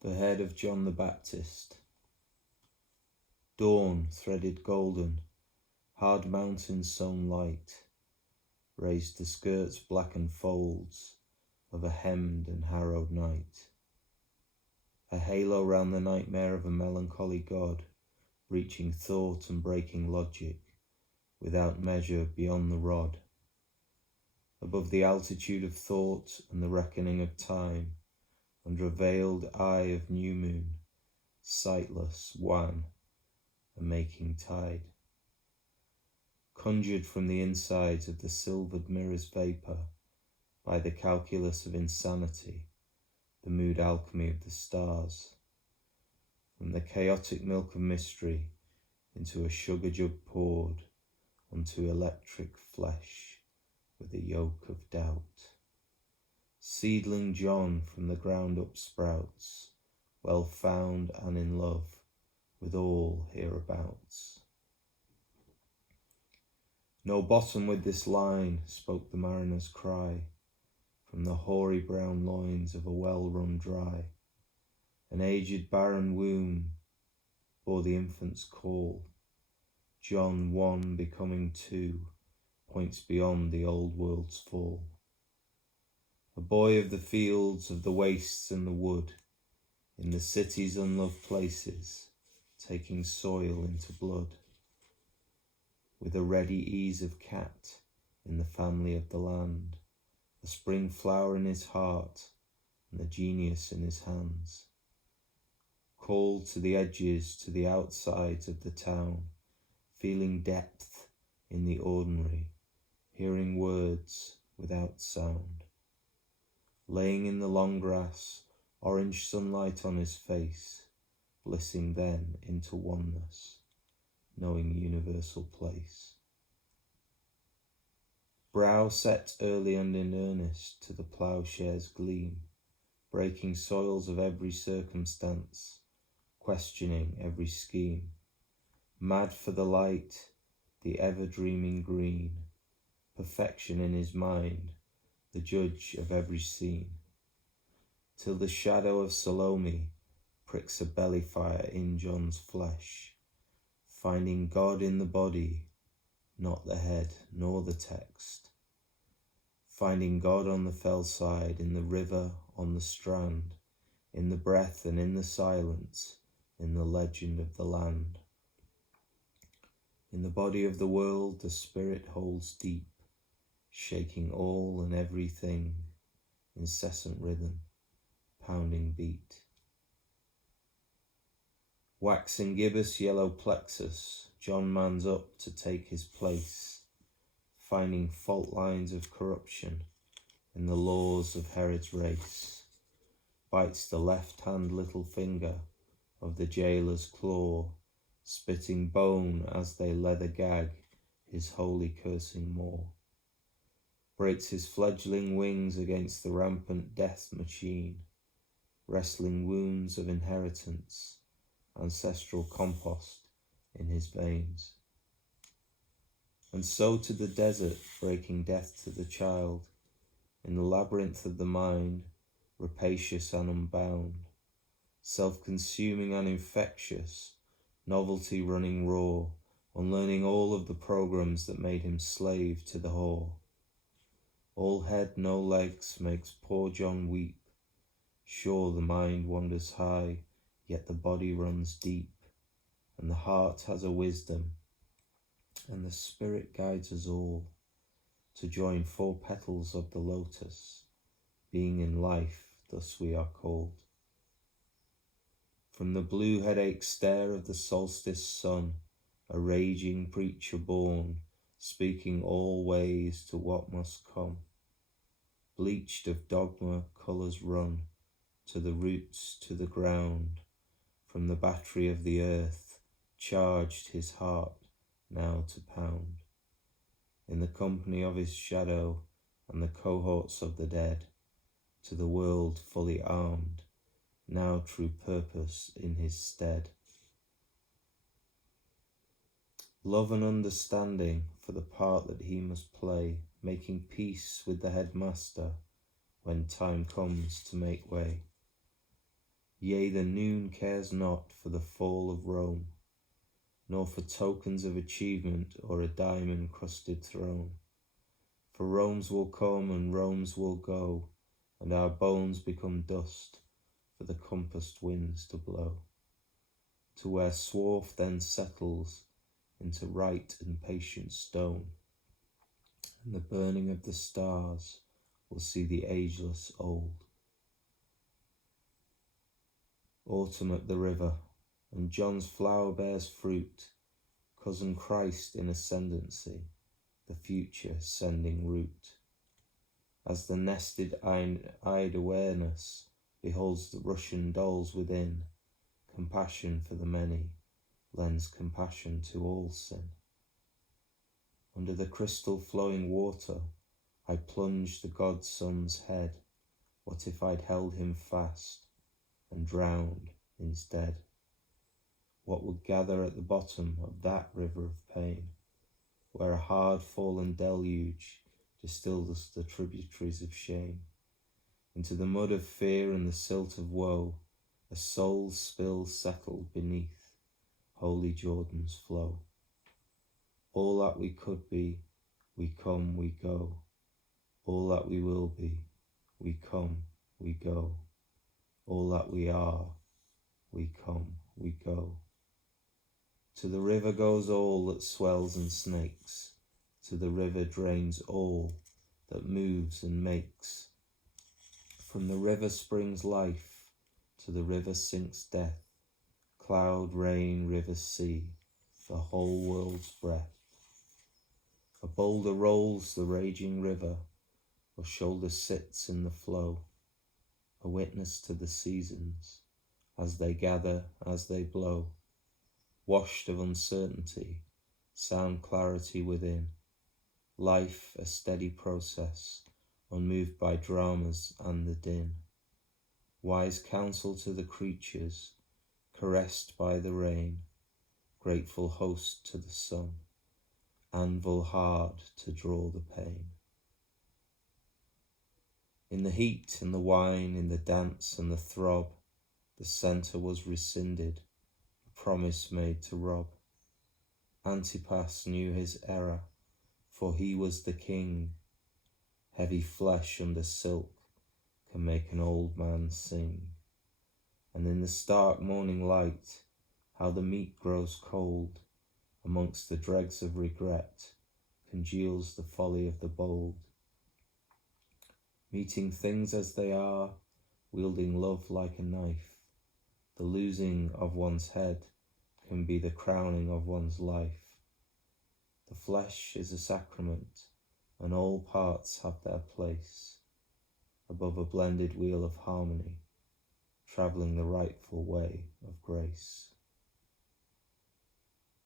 the head of John the Baptist. Dawn threaded golden, hard mountains sown light, raised the skirt's blackened folds of a hemmed and harrowed night. A halo round the nightmare of a melancholy God, reaching thought and breaking logic, without measure beyond the rod. Above the altitude of thought and the reckoning of time, under a veiled eye of new moon, sightless, wan, a making tide. Conjured from the insides of the silvered mirror's vapour, by the calculus of insanity, the mood alchemy of the stars, from the chaotic milk of mystery into a sugar jug poured onto electric flesh with a yoke of doubt. Seedling John from the ground up sprouts, well found and in love with all hereabouts. No bottom with this line, spoke the mariner's cry, from the hoary brown loins of a well run dry. An aged barren womb bore the infant's call. John 1 becoming 2 points beyond the old world's fall. A boy of the fields, of the wastes and the wood, in the city's unloved places, taking soil into blood. With a ready ease of cat in the family of the land, a spring flower in his heart and the genius in his hands. Called to the edges, to the outsides of the town, feeling depth in the ordinary, hearing words without sound. Laying in the long grass, orange sunlight on his face, blissing then into oneness, knowing universal place. Brow set early and in earnest to the ploughshare's gleam, breaking soils of every circumstance, questioning every scheme. Mad for the light, the ever-dreaming green, perfection in his mind, the judge of every scene. Till the shadow of Salome pricks a belly fire in John's flesh, finding God in the body, not the head nor the text. Finding God on the fell side, in the river, on the strand, in the breath and in the silence, in the legend of the land. In the body of the world the spirit holds deep, shaking all and everything, incessant rhythm, pounding beat. Waxing gibbous yellow plexus, John mans up to take his place, finding fault lines of corruption in the laws of Herod's race. Bites the left-hand little finger of the jailer's claw, spitting bone as they leather gag his holy cursing maw. Breaks his fledgling wings against the rampant death machine, wrestling wounds of inheritance, ancestral compost in his veins. And so to the desert, breaking death to the child, in the labyrinth of the mind, rapacious and unbound, self-consuming and infectious, novelty running raw, unlearning all of the programs that made him slave to the whore. All head, no legs, makes poor John weep. Sure the mind wanders high, yet the body runs deep, and the heart has a wisdom, and the spirit guides us all to join 4 petals of the lotus, being in life, thus we are called. From the blue headache stare of the solstice sun, a raging preacher born, speaking all ways to what must come. Bleached of dogma, colours run, to the roots, to the ground, from the battery of the earth, charged his heart now to pound. In the company of his shadow and the cohorts of the dead, to the world fully armed, now true purpose in his stead. Love and understanding for the part that he must play, making peace with the headmaster when time comes to make way. Yea, the noon cares not for the fall of Rome, nor for tokens of achievement or a diamond-crusted throne. For Rome's will come and Rome's will go, and our bones become dust for the compassed winds to blow, to where swarth then settles into right and patient stone, and the burning of the stars will see the ageless old. Autumn at the river, and John's flower bears fruit, cousin Christ in ascendancy, the future sending root. As the nested-eyed awareness beholds the Russian dolls within, compassion for the many lends compassion to all sin. Under the crystal flowing water, I plunged the godson's head. What if I'd held him fast and drowned instead? What would gather at the bottom of that river of pain, where a hard-fallen deluge distills the tributaries of shame? Into the mud of fear and the silt of woe, a soul's spill settled beneath holy Jordan's flow. All that we could be, we come, we go. All that we will be, we come, we go. All that we are, we come, we go. To the river goes all that swells and snakes. To the river drains all that moves and makes. From the river springs life, to the river sinks death. Cloud, rain, river, sea, the whole world's breath. A boulder rolls the raging river, a shoulder sits in the flow, a witness to the seasons, as they gather, as they blow. Washed of uncertainty, sound clarity within. Life a steady process, unmoved by dramas and the din. Wise counsel to the creatures, caressed by the rain. Grateful host to the sun, anvil hard to draw the pain. In the heat and the wine, in the dance and the throb, the centre was rescinded, a promise made to rob. Antipas knew his error, for he was the king. Heavy flesh under silk can make an old man sing. And in the stark morning light, how the meat grows cold, amongst the dregs of regret, congeals the folly of the bold. Meeting things as they are, wielding love like a knife, the losing of one's head can be the crowning of one's life. The flesh is a sacrament, and all parts have their place, above a blended wheel of harmony, travelling the rightful way of grace.